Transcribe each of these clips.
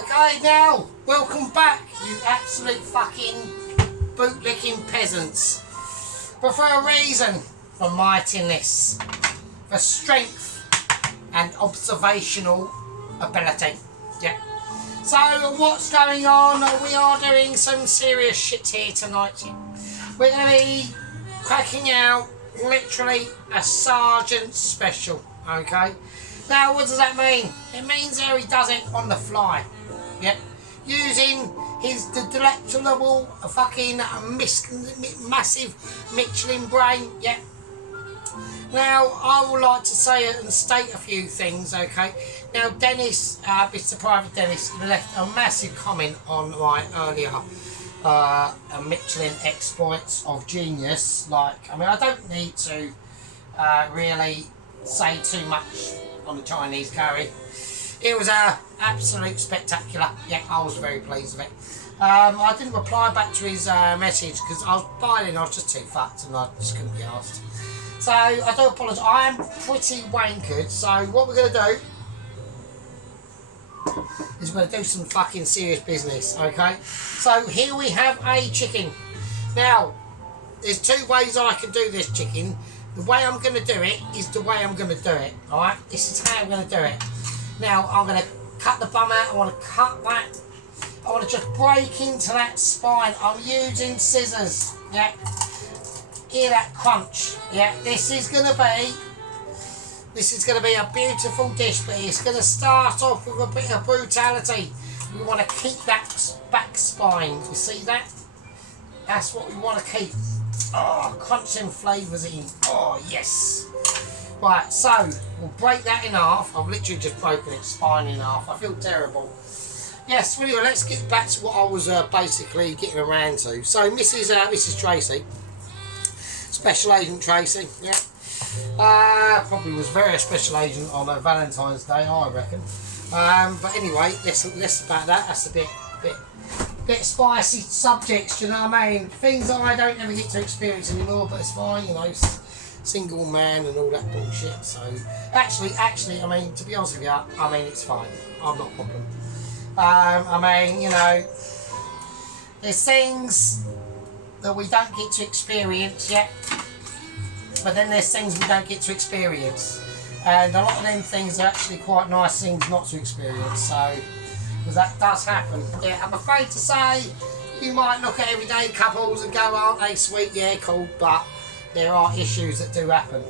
Okay, now, welcome back, you absolute fucking bootlicking peasants. But for a reason, for mightiness, for strength and observational ability. Yeah. So, what's going on? We are doing some serious shit here tonight. We're going to be cracking out literally a sergeant special. Okay. Now, what does that mean? It means how he does it on the fly. Yep. Using his delectable fucking massive Michelin brain. Yep. Now, I would like to say and state a few things, okay? Now, Dennis, Mr. Private Dennis, left a massive comment on my earlier Michelin exploits of genius. Like, I mean, I don't need to really say too much on the Chinese curry. It was absolute spectacular. Yeah, I was very pleased with it. I didn't reply back to his message because I was biting. I was just too fucked and I just couldn't be asked. So I do apologise. I am pretty wankered. So what we're going to do is we're going to do some fucking serious business. Okay. So here we have a chicken. Now, there's two ways I can do this chicken. The way I'm going to do it is the way I'm going to do it. Alright. This is how I'm going to do it. Now I'm going to cut the bum out. I want to cut that. I want to just break into that spine. I'm using scissors. Yeah. Hear that crunch? Yeah. This is going to be a beautiful dish, but it's going to start off with a bit of brutality. We want to keep that back spine. You see that? That's what we want to keep. Oh, crunching flavours in. Oh yes. Right, so we'll break that in half. I've literally just broken its spine in half. I feel terrible. Yes, well, anyway, let's get back to what I was basically getting around to. So, Mrs. Tracy, Special Agent Tracy, yeah, probably was very special agent on Valentine's Day, I reckon. But anyway, less about that. That's a bit spicy subjects. You know what I mean? Things that I don't ever get to experience anymore, but it's fine, you know. Single man and all that bullshit. So actually, I mean, to be honest with you, I mean, it's fine. I'm not a problem. I mean, you know, there's things that we don't get to experience yet, but then there's things we don't get to experience, and a lot of them things are actually quite nice things not to experience. So, because that does happen. Yeah, I'm afraid to say, you might look at everyday couples and go, aren't they sweet? Yeah, cool, but there are issues that do happen.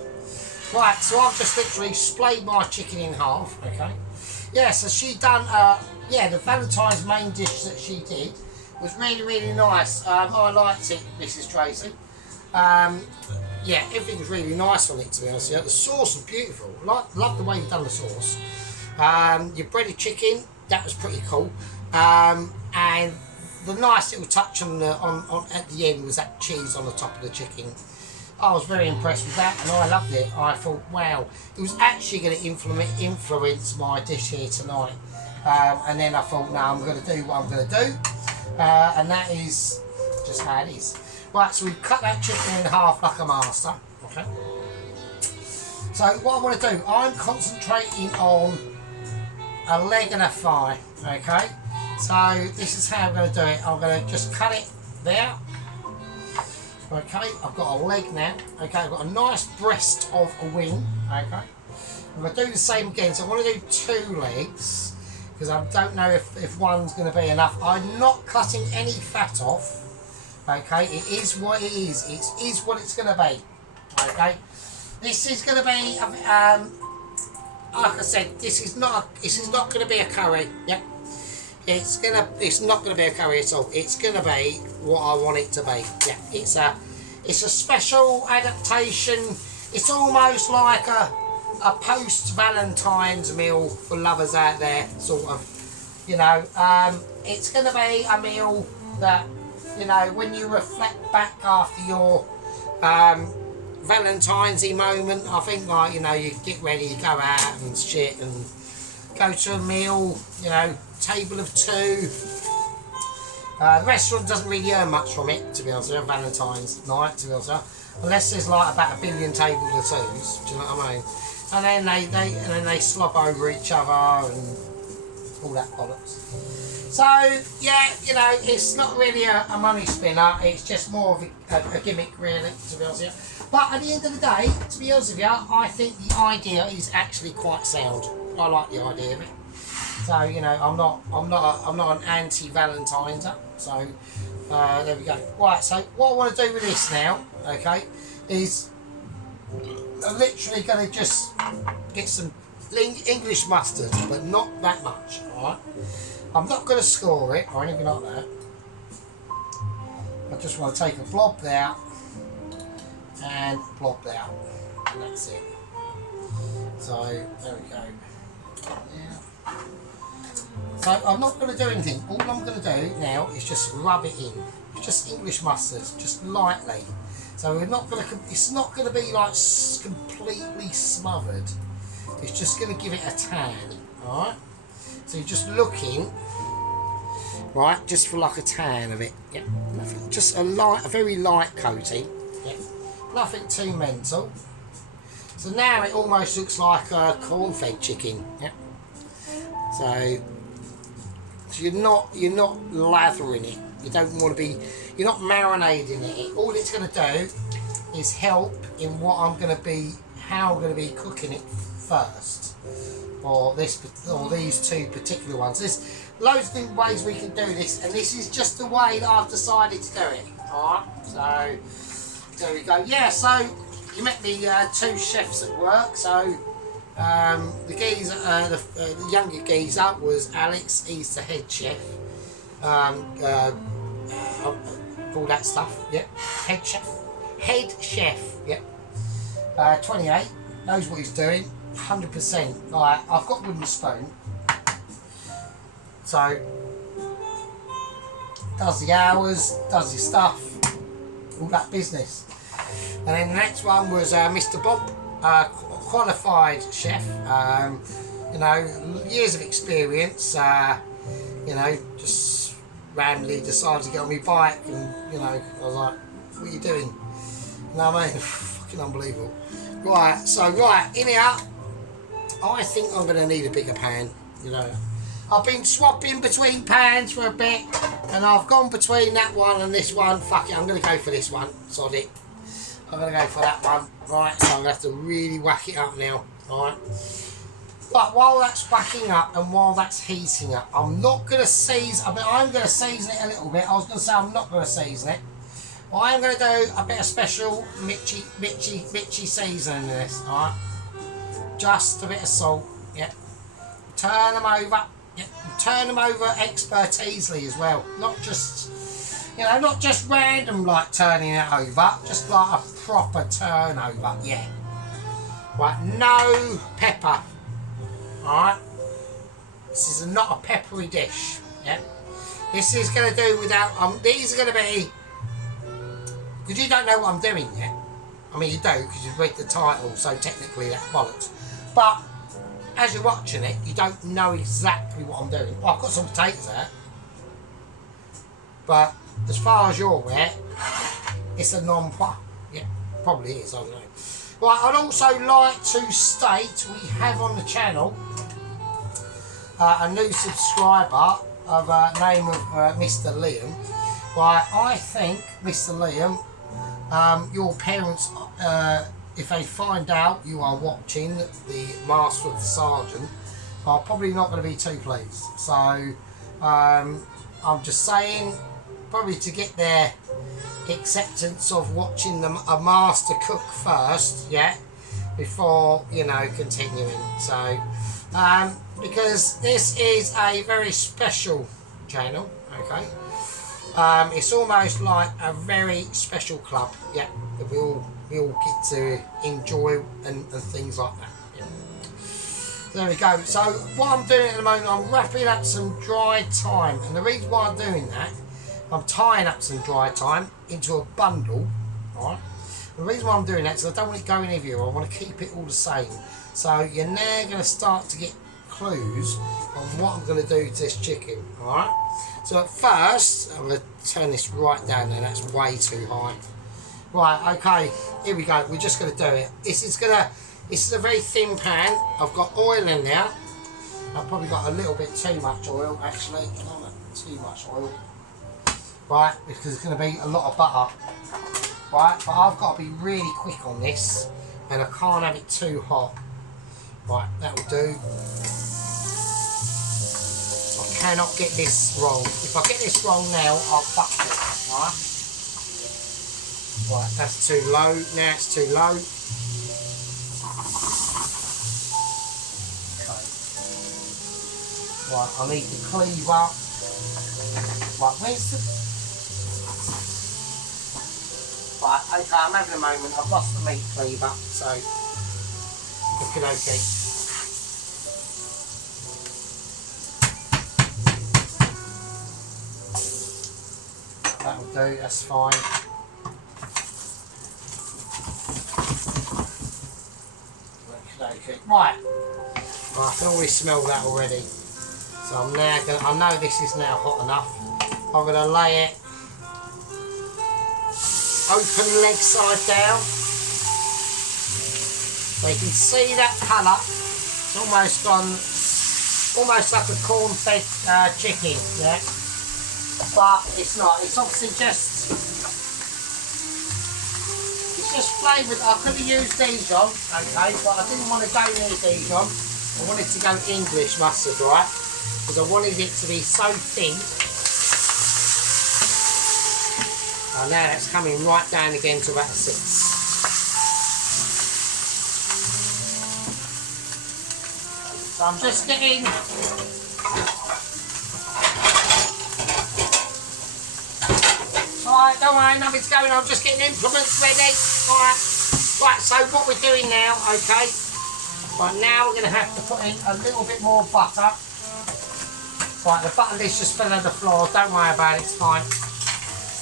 Right, so I've just literally splayed my chicken in half, okay? Yeah, so she done, the Valentine's main dish that she did was really, really nice. I liked it, Mrs. Tracy. Yeah, everything's really nice on it, to be honest with you. The sauce was beautiful. Love the way you've done the sauce. Your breaded chicken, that was pretty cool. And the nice little touch on at the end was that cheese on the top of the chicken. I was very impressed with that, and I loved it. I thought, wow, it was actually going to influence my dish here tonight. And then I thought, no, I'm going to do what I'm going to do, and that is just how it is. Right, so we've cut that chicken in half like a master. Okay. So what I want to do, I'm concentrating on a leg and a thigh. Okay. So this is how I'm going to do it. I'm going to just cut it there. Okay, I've got a leg now. Okay, I've got a nice breast of a wing. Okay, I'm going to do the same again. So I want to do two legs because I don't know if one's going to be enough. I'm not cutting any fat off. Okay, it is what it is. It is what it's going to be. Okay, this is going to be like I said. This is not going to be a curry. Yep. It's not going to be a curry at all. It's going to be what I want it to be. Yeah, it's a special adaptation. It's almost like a post-Valentine's meal for lovers out there, sort of. You know, it's going to be a meal that, you know, when you reflect back after your Valentine's-y moment, I think, like, you know, you get ready, you go out and shit and go to a meal, you know, table of two. The restaurant doesn't really earn much from it, to be honest with you, Valentine's night, to be honest with you. Unless there's like about 1 billion tables of twos, do you know what I mean? And then they slob over each other and all that bollocks. So yeah, you know, it's not really a money spinner. It's just more of a gimmick, really, to be honest with you. But at the end of the day, to be honest with you, I think the idea is actually quite sound. I like the idea of it. So you know, I'm not an anti-Valentine's. So there we go. Right. So what I want to do with this now, okay, is I'm literally going to just get some English mustard, but not that much. All right. I'm not going to score it or anything like that. I just want to take a blob there and blob there, and that's it. So there we go. Yeah. So I'm not going to do anything. All I'm going to do now is just rub it in. It's just English mustard, just lightly. So we're not going to. It's not going to be like completely smothered. It's just going to give it a tan. All right. So you're just looking, right, just for like a tan of it. Yep. Nothing, just a very light coating. Yep. Nothing too mental. So now it almost looks like a corn-fed chicken. Yep. So you're not lathering it. You don't want to be. You're not marinating it. All it's going to do is help in what I'm going to be, how I'm going to be cooking it first, or these two particular ones. There's loads of different ways we can do this, and this is just the way that I've decided to do it. All right. So there we go. Yeah. So you met the two chefs at work. So the geezer, the younger geezer was Alex. He's the head chef. All that stuff. Yep. Head chef. Yep. 28. Knows what he's doing. 100%. Like, I've got wooden spoon. So does the hours, does his stuff, all that business. And then the next one was Mr. Bob, qualified chef. You know, years of experience. You know, just randomly decided to get on my bike, and you know, I was like, "What are you doing?" You know what I mean? Fucking unbelievable. Right, so in here, I think I'm going to need a bigger pan. You know, I've been swapping between pans for a bit, and I've gone between that one and this one. Fuck it, I'm going to go for this one. Sod it. I'm going to go for that one. Right, so I'm going to have to really whack it up now. Alright. But while that's whacking up and while that's heating up, I'm not going to season. I mean, I'm going to season it a little bit. I was going to say I'm not going to season it. Well, I'm going to do a bit of special Mitchy seasoning in this. Alright. Just a bit of salt. Yeah. Turn them over. Yeah. Turn them over expertisely as well. Not just, you know, not just random like turning it over. Just like a proper turnover. Yeah. Right. No pepper. Alright, this is not a peppery dish. Yeah, this is going to do without. These are going to be, because you don't know what I'm doing yet. I mean, you do because you've read the title, so technically that's bollocks. But as you're watching it, you don't know exactly what I'm doing. Well, I've got some potatoes there, but as far as you're aware, it's a non-pois. Yeah, probably is. I don't know. Right, I'd also like to state we have on the channel a new subscriber of name of Mr. Liam. Right, I think Mr. Liam, your parents, if they find out you are watching the Master of the Sergeant, are probably not going to be too pleased. So I'm just saying, probably to get their acceptance of watching them a master cook first, yeah, before, you know, continuing. So because this is a very special channel, okay, it's almost like a very special club, yeah, that we all get to enjoy and things like that, yeah. There we go. So what I'm doing at the moment, I'm wrapping up some dry thyme, and the reason why I'm doing that, I'm tying up some dry thyme into a bundle, right? The reason why I'm doing that is I don't want it going everywhere. I want to keep it all the same. So you're now going to start to get clues on what I'm going to do to this chicken, alright? So at first, I'm going to turn this right down there. That's way too high. Right, okay, here we go. We're just going to do it. This is a very thin pan. I've got oil in there. I've probably got a little bit too much oil actually, not too much oil. Right, because it's going to be a lot of butter. Right, but I've got to be really quick on this and I can't have it too hot. Right, that will do. I cannot get this wrong. If I get this wrong now, I'll fuck it. Right? Right, that's too low. Now it's too low. Okay. Right, I need the cleaver. Right, where's the... Right, okay, I'm having a moment. I've lost the meat cleaver, so... Okay. That'll do, that's fine. Okay. Right. I can already smell that already. So I'm now going to, I know this is now hot enough. I'm going to lay it open leg side down. So you can see that colour. It's almost gone, almost like a corn-fed chicken, yeah. But it's not. It's obviously just, it's just flavoured. I could have used Dijon, okay, but I didn't want to go near Dijon. I wanted to go English mustard, right? Because I wanted it to be so thin. And now that's coming right down again to about a 6. So I'm just getting alright, don't worry, nothing's going on, just getting implements ready. Alright. Right, so what we're doing now, okay. Right, now we're gonna have to put in a little bit more butter. Right, the butter list just fell on the floor, don't worry about it, it's fine.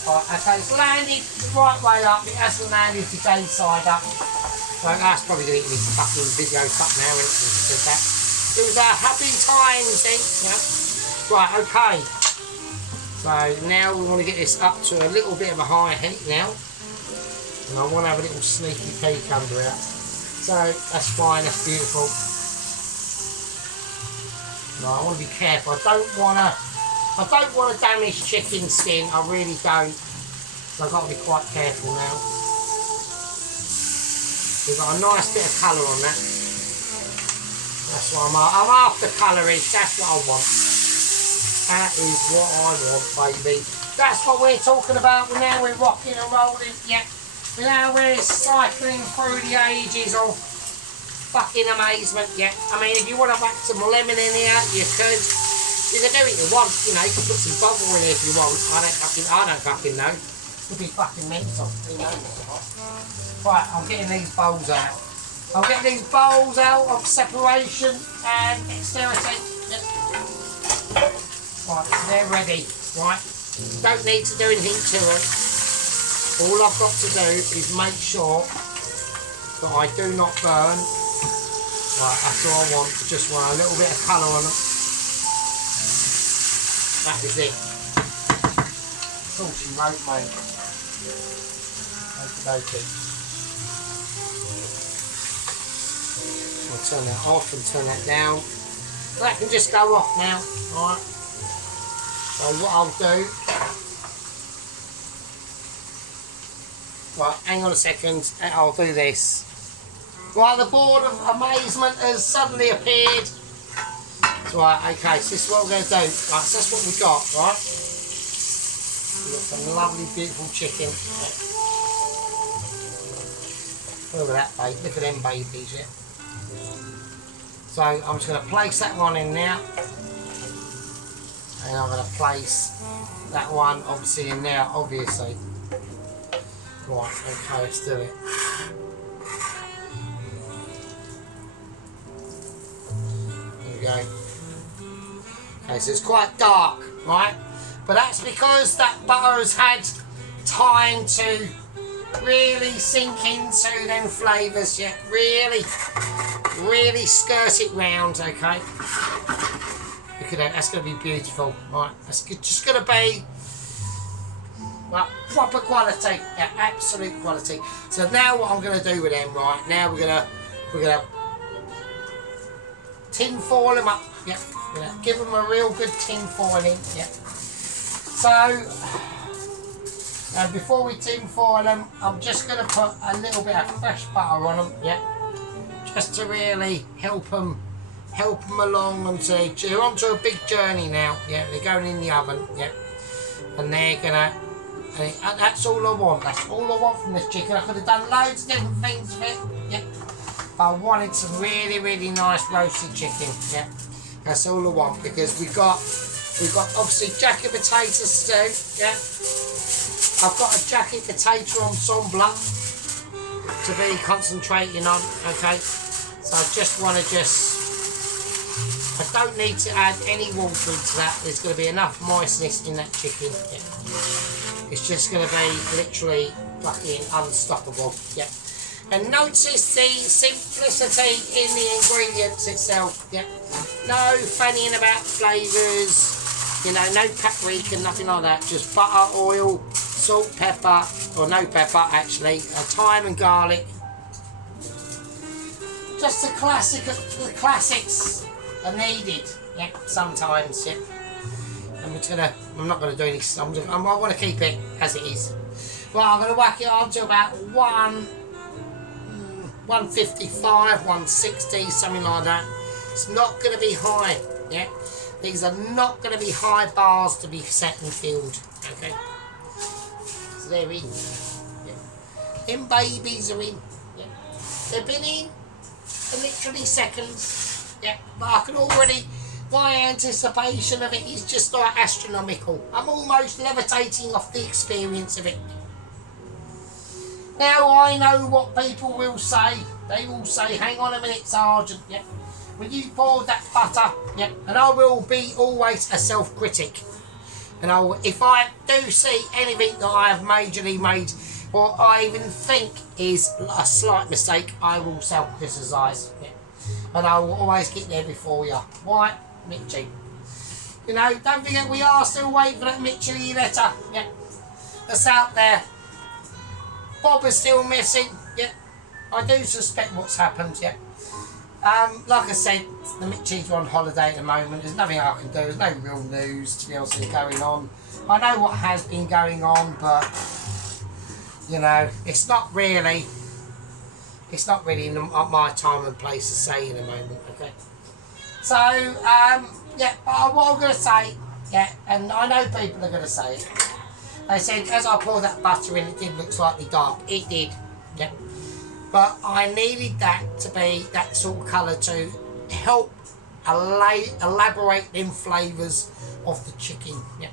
Right, okay, it's landed the right way up, it hasn't landed the day side up. So that's probably going to get me fucking video cut now, isn't it? That. It was a happy times then, yeah. Right, okay. So now we want to get this up to a little bit of a higher heat now. And I want to have a little sneaky peek under it. So that's fine, that's beautiful. No, I want to be careful. I don't want to damage chicken skin, I really don't. So I've got to be quite careful now. We've got a nice bit of colour on that. That's what I'm after colouring, that's what I want. That is what I want, baby. That's what we're talking about. Now we're rocking and rolling, yeah. Now we're cycling through the ages of fucking amazement, yeah. I mean, if you want to whack some lemon in here, you could. You can do what you want, you know, you can put some bubble in here if you want. I don't fucking know. It could be fucking mental. Who knows? Right, I'm getting these bowls out. I'm getting these bowls out of separation and dexterity. Yep. Right, so they're ready, right? Don't need to do anything to them. All I've got to do is make sure that I do not burn. Right, that's all I want. I just want a little bit of colour on them. That is it. That's all she wrote, mate. Okay. I'll turn that off and turn that down. That can just go off now. Alright. So what I'll do. Right, hang on a second. I'll do this. Right, the board of amazement has suddenly appeared. Right, okay, so this is what we're going to do. Right, so that's what we've got, right? We've got some lovely, beautiful chicken. Look at that, babe. Look at them babies, yeah? So I'm just going to place that one in there. And I'm going to place that one, obviously, in there, obviously. Right, okay, let's do it. There we go. Okay, so it's quite dark, right? But that's because that butter has had time to really sink into them flavours, yeah? Really skirt it round, okay? Look at that, that's going to be beautiful, right? That's just going to be like, proper quality, yeah, absolute quality. So now what I'm going to do with them, right? Now we're going to tin foil them up. Yeah, give them a real good tin foiling. Yeah. So, and before we tin foil them, I'm just going to put a little bit of fresh butter on them. Yeah, just to really help them along until they're onto a big journey now. Yeah, they're going in the oven. Yeah, and they're gonna. And that's all I want. That's all I want from this chicken. I could have done loads of different things with it. Yeah, but I wanted some really, really nice roasted chicken. Yeah, that's all I want because we've got obviously jacket potato stew. Yeah, I've got a jacket potato ensemble to be concentrating on. Okay, so I just want to I don't need to add any water into that. There's going to be enough moistness in that chicken. Yeah. It's just going to be literally fucking unstoppable. Yeah. And notice the simplicity in the ingredients itself. Yeah. No fannying about flavours. You know, no paprika, nothing like that. Just butter, oil, salt, pepper, or no pepper actually, thyme and garlic. Just the classics are needed. Yeah, sometimes. Yeah. I'm not going to do any. I want to keep it as it is. Well, I'm going to whack it on to about 155, 160, something like that. It's not going to be high. Yeah, these are not going to be high bars to be set and filled. Okay, so they're in. Yeah. Them babies are in. Yeah. They've been in for literally seconds. Yeah, but I can already. My anticipation of it is just like astronomical. I'm almost levitating off the experience of it. Now I know what people will say. They will say, hang on a minute, Sergeant. Yeah. When you pour that butter, yeah, and I will be always a self-critic. And if I do see anything that I have majorly made, or I even think is a slight mistake, I will self-criticise. Yeah. And I will always get there before you. Why? Mitchie. You know, don't forget we are still waiting for that Mitchie letter. Yeah. That's out there. Bob is still missing. Yeah. I do suspect what's happened. Yeah. Like I said, the Mitchies are on holiday at the moment. There's nothing I can do. There's no real news to be honest going on. I know what has been going on, but you know, it's not really in my time and place to say in a moment. Okay. So, yeah, what I'm going to say, yeah, and I know people are going to say it. They said, as I poured that butter in, it did look slightly dark. It did, yeah. But I needed that to be that sort of colour to help elaborate them flavours of the chicken, yeah.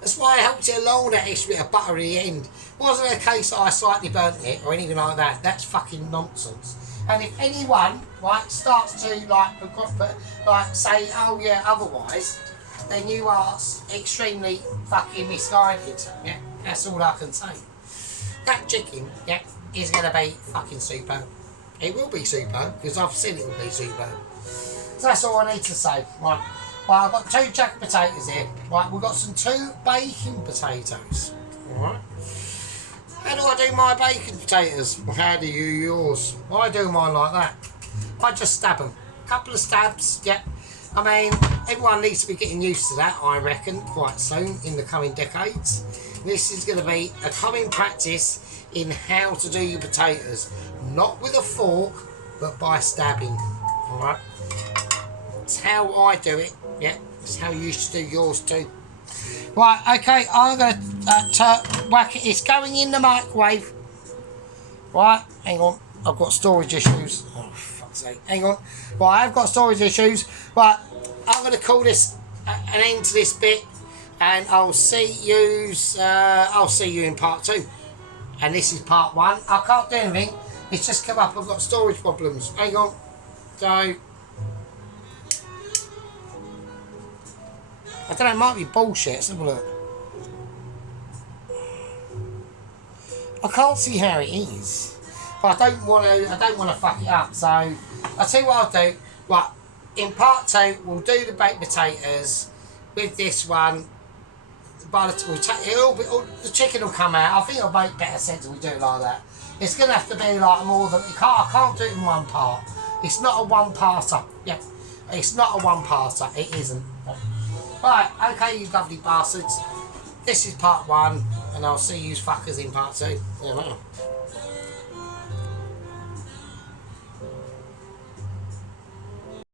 That's why I helped it along with that extra bit of butter at the end. It wasn't a case that I slightly burnt it or anything like that. That's fucking nonsense. And if anyone, right, starts to like say, oh yeah, otherwise, then you are extremely fucking misguided. Yeah, that's all I can say. That chicken, yeah, is gonna be fucking superb. It will be superb because I've said it will be superb. So that's all I need to say. Right. Well, I've got 2 jacket potatoes here. Right, we've got some 2 bacon potatoes. All right. How do I do my bacon potatoes? How do you yours? I do mine like that. I just stab them. Couple of stabs, yeah. I mean, everyone needs to be getting used to that, I reckon, quite soon in the coming decades. This is going to be a common practice in how to do your potatoes. Not with a fork, but by stabbing. Alright? It's how I do it, yeah. It's how you should do yours too. Right, okay, I'm going to whack it. It's going in the microwave. Right, hang on. I've got storage issues. Oh, fuck's sake. Hang on. Right, I've got storage issues. Right, I'm going to call this an end to this bit. And I'll see you in part 2. And this is part 1. I can't do anything. It's just come up. I've got storage problems. Hang on. So... I don't know, it might be bullshit. Let's have a look. I can't see how it is, but I don't want to fuck it up. So I'll tell you what I'll do. Right, in part 2, we'll do the baked potatoes with this one. The chicken will come out. I think it'll make better sense if we do it like that. It's gonna have to be like more than I can't do it in one part. It's not a one-parter. Yeah, it's not a one-parter. It isn't. Right, okay, you lovely bastards. This is part 1, and I'll see you fuckers in part 2.